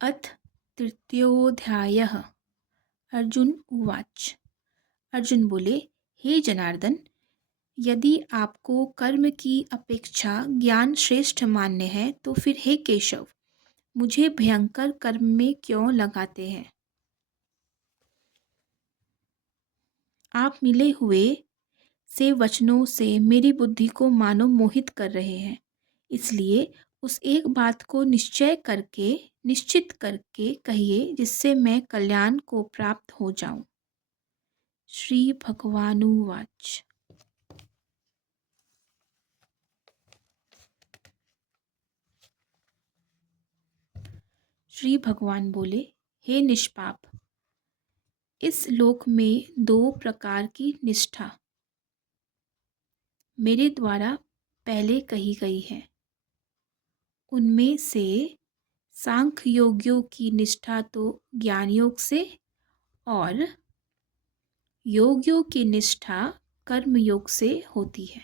अथ तृतीयोऽध्यायः। अर्जुन उवाच। अर्जुन बोले, हे जनार्दन, यदि आपको कर्म की अपेक्षा ज्ञान श्रेष्ठ मान्य है तो फिर हे केशव, मुझे भयंकर कर्म में क्यों लगाते हैं। आप मिले हुए से वचनों से मेरी बुद्धि को मानो मोहित कर रहे हैं। इसलिए उस एक बात को निश्चित करके कहिए जिससे मैं कल्याण को प्राप्त हो जाऊं। श्री भगवानुवाच। श्री भगवान बोले, हे निष्पाप, इस लोक में दो प्रकार की निष्ठा मेरे द्वारा पहले कही गई है। उनमें से सांख्य योगियों की निष्ठा तो ज्ञान योग से और योगियों की निष्ठा कर्म योग से होती है।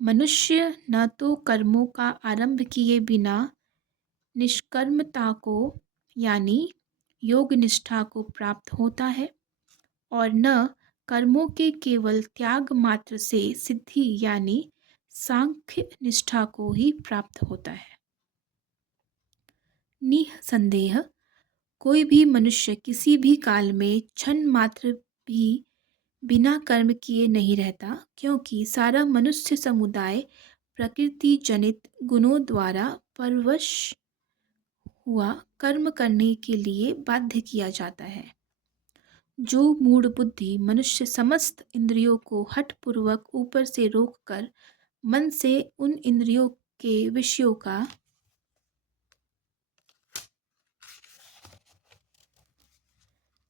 मनुष्य न तो कर्मों का आरंभ किए बिना निष्कर्मता को यानी योग निष्ठा को प्राप्त होता है और न कर्मों के केवल त्याग मात्र से सिद्धि यानी सांख्य निष्ठा को ही प्राप्त होता है। निसंदेह कोई भी मनुष्य किसी भी काल में क्षण मात्र भी बिना कर्म किए नहीं रहता, क्योंकि सारा मनुष्य समुदाय प्रकृति जनित गुणों द्वारा परवश हुआ कर्म करने के लिए बाध्य किया जाता है। जो मूढ़ बुद्धि मनुष्य समस्त इंद्रियों को हठपूर्वक ऊपर से रोककर मन से उन इंद्रियों के विषयों का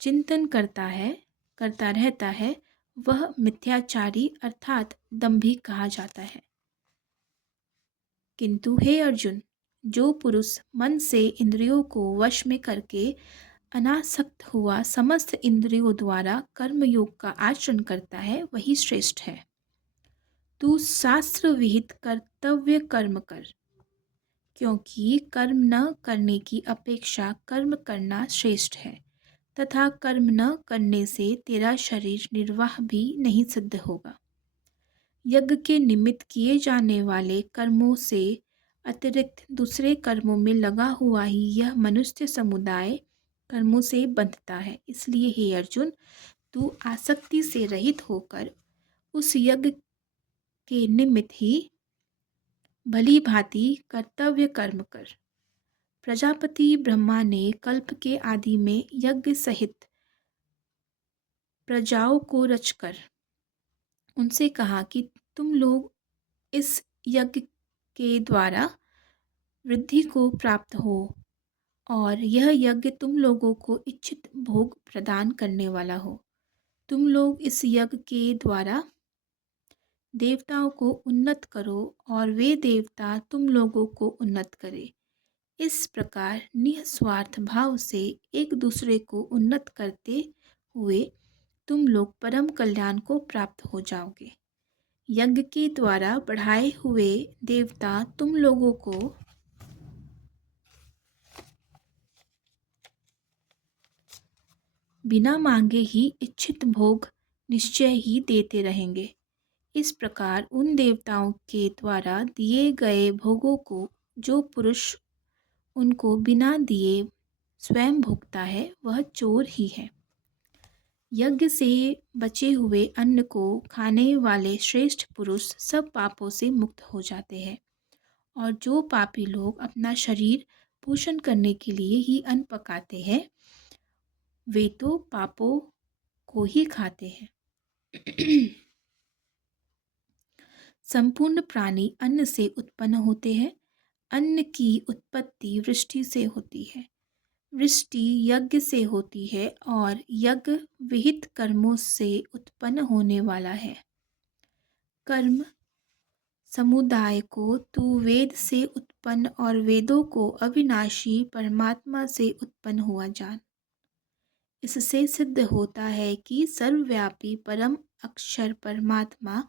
चिंतन करता रहता है, वह मिथ्याचारी अर्थात दंभी कहा जाता है। किंतु हे अर्जुन, जो पुरुष मन से इंद्रियों को वश में करके अनासक्त हुआ समस्त इंद्रियों द्वारा कर्मयोग का आचरण करता है, वही श्रेष्ठ है। तू शास्त्र विहित कर्तव्य कर्म कर, क्योंकि कर्म न करने की अपेक्षा कर्म करना श्रेष्ठ है, तथा कर्म न करने से तेरा शरीर निर्वाह भी नहीं सिद्ध होगा। यज्ञ के निमित्त किए जाने वाले कर्मों से अतिरिक्त दूसरे कर्मों में लगा हुआ ही यह मनुष्य समुदाय कर्मों से बंधता है। इसलिए हे अर्जुन, तू आसक्ति से रहित होकर उस यज्ञ के निमित्त ही भली भांति कर्तव्य कर्म कर। प्रजापति ब्रह्मा ने कल्प के आदि में यज्ञ सहित प्रजाओं को रचकर उनसे कहा कि तुम लोग इस यज्ञ के द्वारा वृद्धि को प्राप्त हो और यह यज्ञ तुम लोगों को इच्छित भोग प्रदान करने वाला हो। तुम लोग इस यज्ञ के द्वारा देवताओं को उन्नत करो और वे देवता तुम लोगों को उन्नत करें। इस प्रकार निस्वार्थ भाव से एक दूसरे को उन्नत करते हुए तुम लोग परम कल्याण को प्राप्त हो जाओगे। यज्ञ के द्वारा बढ़ाए हुए देवता तुम लोगों को बिना मांगे ही इच्छित भोग निश्चय ही देते रहेंगे। इस प्रकार उन देवताओं के द्वारा दिए गए भोगों को जो पुरुष उनको बिना दिए स्वयं भोगता है, वह चोर ही है। यज्ञ से बचे हुए अन्न को खाने वाले श्रेष्ठ पुरुष सब पापों से मुक्त हो जाते हैं, और जो पापी लोग अपना शरीर पोषण करने के लिए ही अन्न पकाते हैं, वे तो पापों को ही खाते हैं। संपूर्ण प्राणी अन्न से उत्पन्न होते हैं। अन्न की उत्पत्ति वृष्टि से होती है, वृष्टि यज्ञ से होती है और यज्ञ विहित कर्मों से उत्पन्न होने वाला है। कर्म समुदाय को तू वेद से उत्पन्न और वेदों को अविनाशी परमात्मा से उत्पन्न हुआ जान। इससे सिद्ध होता है कि सर्वव्यापी परम अक्षर परमात्मा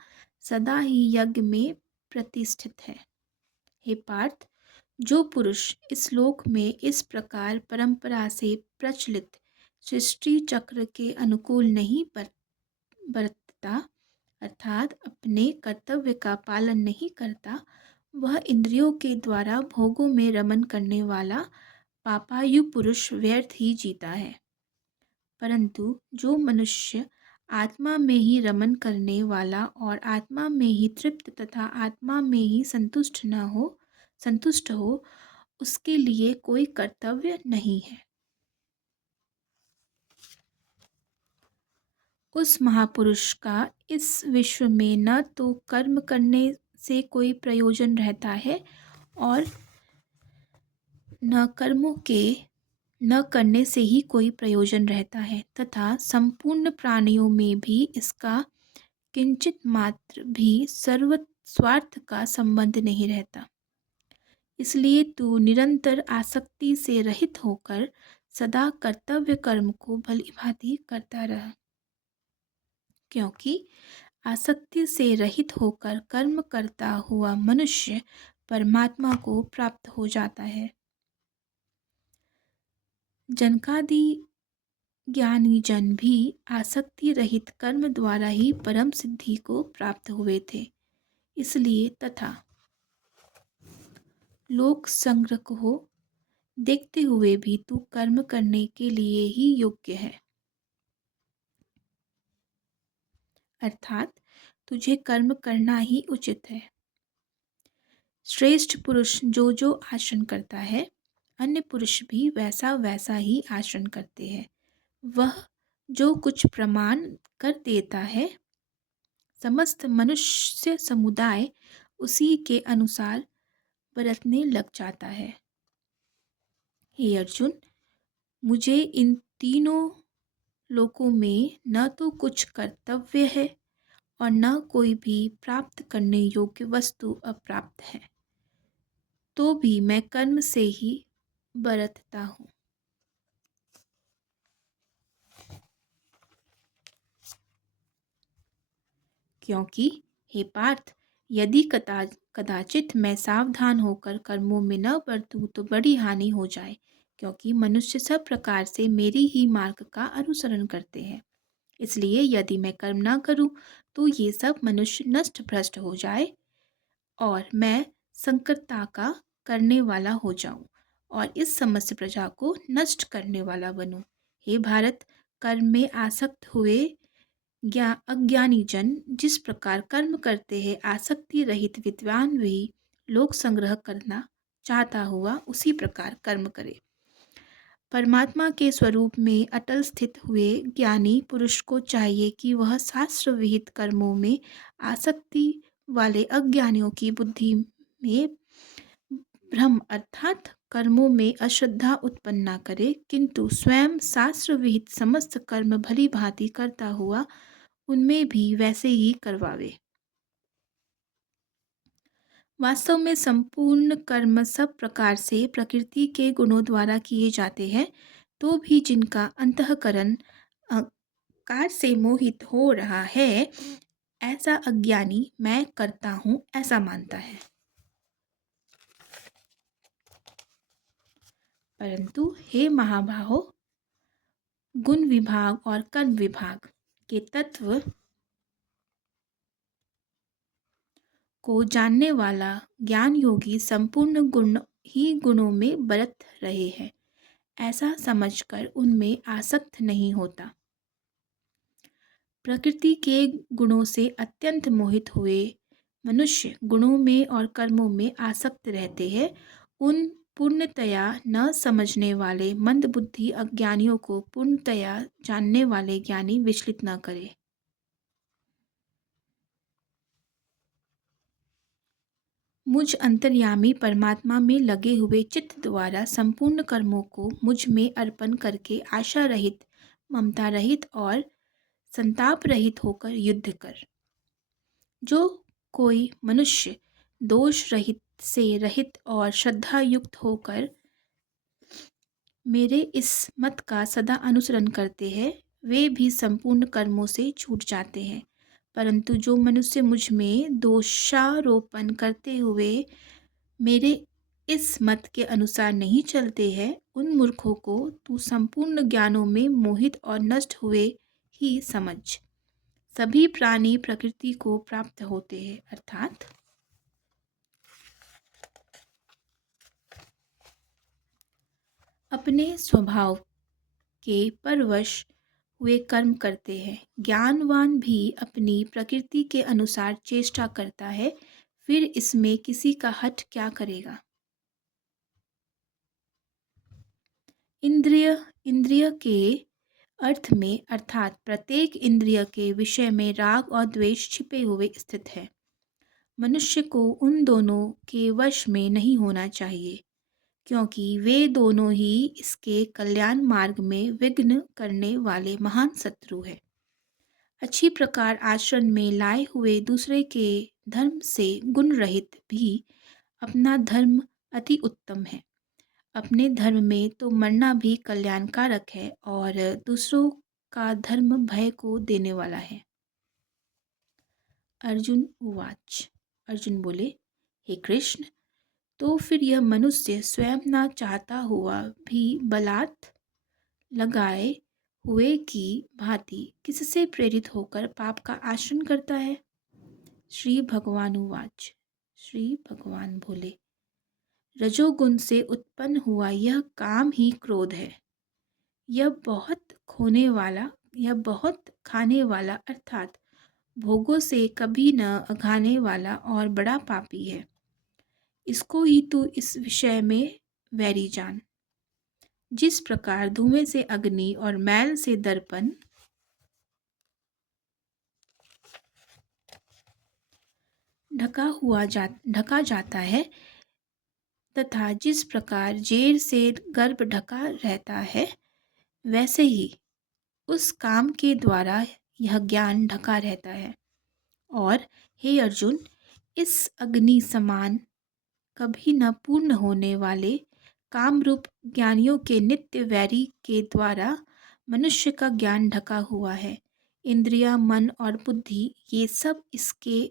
सदा ही यज्ञ में प्रतिष्ठित है। हे पार्थ, जो पुरुष इस लोक में इस प्रकार परंपरा से प्रचलित सृष्टि चक्र के अनुकूल नहीं बरतता, अर्थात अपने कर्तव्य का पालन नहीं करता, वह इंद्रियों के द्वारा भोगों में रमन करने वाला पापायु पुरुष व्यर्थ ही जीता है। परंतु जो मनुष्य आत्मा में ही रमन करने वाला और आत्मा में ही तृप्त तथा आत्मा में ही संतुष्ट हो, उसके लिए कोई कर्तव्य नहीं है। उस महापुरुष का इस विश्व में न तो कर्म करने से कोई प्रयोजन रहता है और न कर्मों के न करने से ही कोई प्रयोजन रहता है, तथा संपूर्ण प्राणियों में भी इसका किंचित मात्र भी सर्व स्वार्थ का संबंध नहीं रहता। इसलिए तू निरंतर आसक्ति से रहित होकर सदा कर्तव्य कर्म को भली भांति करता रह, क्योंकि आसक्ति से रहित होकर कर्म करता हुआ मनुष्य परमात्मा को प्राप्त हो जाता है। जनकादि ज्ञानी जन भी आसक्ति रहित कर्म द्वारा ही परम सिद्धि को प्राप्त हुए थे। इसलिए तथा लोक संग्रह को देखते हुए भी तू कर्म करने के लिए ही योग्य है, अर्थात तुझे कर्म करना ही उचित है। श्रेष्ठ पुरुष जो जो आचरण करता है, अन्य पुरुष भी वैसा वैसा ही आचरण करते हैं। वह जो कुछ प्रमाण कर देता है, समस्त मनुष्य समुदाय उसी के अनुसार बरतने लग जाता है। हे अर्जुन, मुझे इन तीनों लोकों में न तो कुछ कर्तव्य है और न कोई भी प्राप्त करने योग्य वस्तु अप्राप्त है, तो भी मैं कर्म से ही बरतता हूँ। क्योंकि हे पार्थ, यदि कदाचित मैं सावधान होकर कर्मों में न बरतूं तो बड़ी हानि हो जाए, क्योंकि मनुष्य सब प्रकार से मेरी ही मार्ग का अनुसरण करते हैं। इसलिए यदि मैं कर्म न करूं तो ये सब मनुष्य नष्ट भ्रष्ट हो जाए और मैं संकटता का करने वाला हो जाऊं और इस समस्त प्रजा को नष्ट करने वाला बनूं। हे भारत, कर्म में आसक्त हुए अज्ञानी जन जिस प्रकार कर्म करते हैं, आसक्ति रहित विद्वान भी लोक संग्रह करना चाहता हुआ उसी प्रकार कर्म करे। परमात्मा के स्वरूप में अटल स्थित हुए ज्ञानी पुरुष को चाहिए कि वह शास्त्र विहित कर्मों में आसक्ति वाले अज्ञानियों की बुद्धि में भ्रम अर्थात कर्मों में अश्रद्धा उत्पन्न न करे, किंतु स्वयं शास्त्र विहित समस्त कर्म भली भांति करता हुआ उनमें भी वैसे ही करवावे। वास्तव में संपूर्ण कर्म सब प्रकार से प्रकृति के गुणों द्वारा किए जाते हैं, तो भी जिनका अंतःकरण कार से मोहित हो रहा है, ऐसा अज्ञानी मैं करता हूँ ऐसा मानता है। परंतु हे महाबाहो, गुण विभाग और कर्म विभाग के तत्व को जानने वाला ज्ञान योगी संपूर्ण गुण ही गुणों में बरत रहे हैं, ऐसा समझकर उनमें आसक्त नहीं होता। प्रकृति के गुणों से अत्यंत मोहित हुए मनुष्य गुणों में और कर्मों में आसक्त रहते हैं। उन पूर्णतया न समझने वाले मंदबुद्धि अज्ञानियों को पूर्णतया जानने वाले ज्ञानी विचलित न करे। मुझ अंतर्यामी परमात्मा में लगे हुए चित्त द्वारा संपूर्ण कर्मों को मुझ में अर्पण करके आशा रहित, ममता रहित और संताप रहित होकर युद्ध कर। जो कोई मनुष्य दोष रहित से रहित और श्रद्धा युक्त होकर मेरे इस मत का सदा अनुसरण करते हैं, वे भी संपूर्ण कर्मों से छूट जाते हैं। परंतु जो मनुष्य मुझ में दोषारोपण करते हुए मेरे इस मत के अनुसार नहीं चलते हैं, उन मूर्खों को तू संपूर्ण ज्ञानों में मोहित और नष्ट हुए ही समझ। सभी प्राणी प्रकृति को प्राप्त होते हैं, अर्थात अपने स्वभाव के परवश हुए कर्म करते हैं। ज्ञानवान भी अपनी प्रकृति के अनुसार चेष्टा करता है, फिर इसमें किसी का हठ क्या करेगा। इंद्रिय इंद्रिय के अर्थ में अर्थात प्रत्येक इंद्रिय के विषय में राग और द्वेष छिपे हुए स्थित है। मनुष्य को उन दोनों के वश में नहीं होना चाहिए, क्योंकि वे दोनों ही इसके कल्याण मार्ग में विघ्न करने वाले महान शत्रु हैं। अच्छी प्रकार आचरण में लाए हुए दूसरे के धर्म से गुण रहित भी अपना धर्म अति उत्तम है। अपने धर्म में तो मरना भी कल्याणकारक है और दूसरों का धर्म भय को देने वाला है। अर्जुन उवाच। अर्जुन बोले, हे कृष्ण, तो फिर यह मनुष्य स्वयं ना चाहता हुआ भी बलात् लगाए हुए की भांति किससे प्रेरित होकर पाप का आचरण करता है। श्री भगवान उवाच। श्री भगवान बोले, रजोगुण से उत्पन्न हुआ यह काम ही क्रोध है। यह बहुत खाने वाला अर्थात भोगों से कभी न अघाने वाला और बड़ा पापी है। इसको ही तू इस विषय में वैरी जान। जिस प्रकार धुएं से अग्नि और मैल से दर्पण ढका जाता है, तथा जिस प्रकार जेर से गर्भ ढका रहता है, वैसे ही उस काम के द्वारा यह ज्ञान ढका रहता है। और हे अर्जुन, इस अग्नि समान कभी न पूर्ण होने वाले कामरूप ज्ञानियों के नित्य वैरी के द्वारा मनुष्य का ज्ञान ढका हुआ है। इंद्रिया, मन और बुद्धि ये सब इसके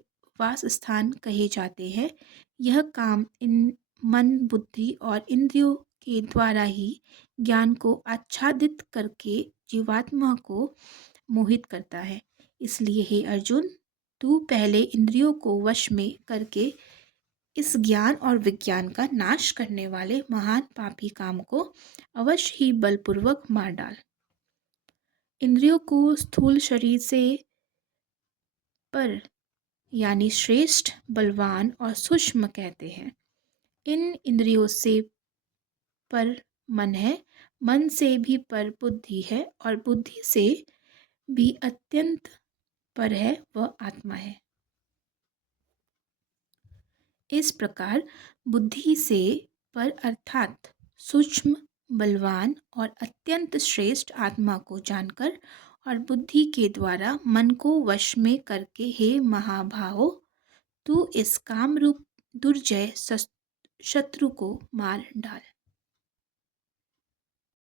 वास स्थान कहे जाते हैं। यह काम इन मन, बुद्धि और इंद्रियों के द्वारा ही ज्ञान को आच्छादित करके जीवात्मा को मोहित करता है। इसलिए हे अर्जुन, तू पहले इंद्रियों को वश में करके इस ज्ञान और विज्ञान का नाश करने वाले महान पापी काम को अवश्य ही बलपूर्वक मार डाल। इंद्रियों को स्थूल शरीर से पर यानी श्रेष्ठ, बलवान और सूक्ष्म कहते हैं। इन इंद्रियों से पर मन है, मन से भी पर बुद्धि है और बुद्धि से भी अत्यंत पर है, वह आत्मा है। इस प्रकार बुद्धि से पर अर्थात सूक्ष्म, बलवान और अत्यंत श्रेष्ठ आत्मा को जानकर और बुद्धि के द्वारा मन को वश में करके हे महाभाहो, तू इस काम रूप दुर्जय शत्रु को मार डाल।